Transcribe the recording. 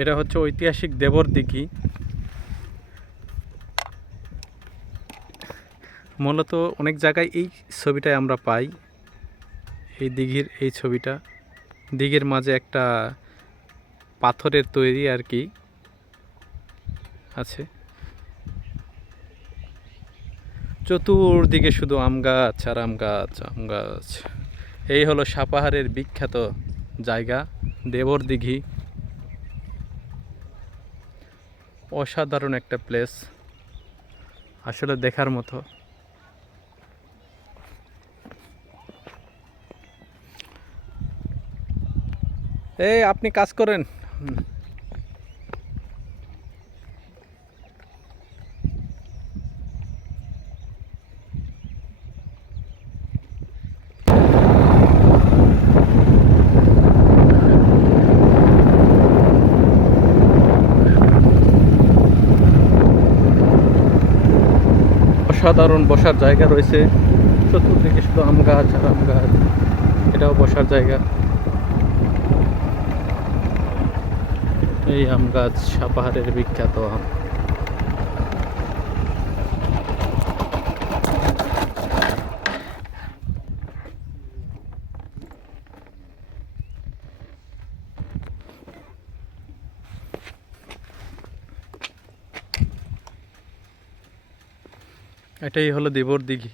এটা হচ্ছে ঐতিহাসিক দেবর দিঘি। মূলত অনেক জায়গায় এই ছবিটাই আমরা পাই, এই দিঘির এই ছবিটা। দিঘির মাঝে একটা পাথরের তৈরি আর কি আছে, চতুর্দিকে শুধু আম গাছ আর আম গাছ, আম গাছ। এই হলো সাপাহারের বিখ্যাত জায়গা দেবর দিঘি। অসাধারণ একটা প্লেস, আসলে দেখার মতো। এই আপনি কাজ করেন। অসাধারণ বসার জায়গা রয়েছে, চতুর্দিকে শুধু আম গাছ আর আম গাছ। এটাও বসার জায়গা। এই আম গাছ সাপাহারের বিখ্যাত আম। এটাই হলো দেবর দিঘি।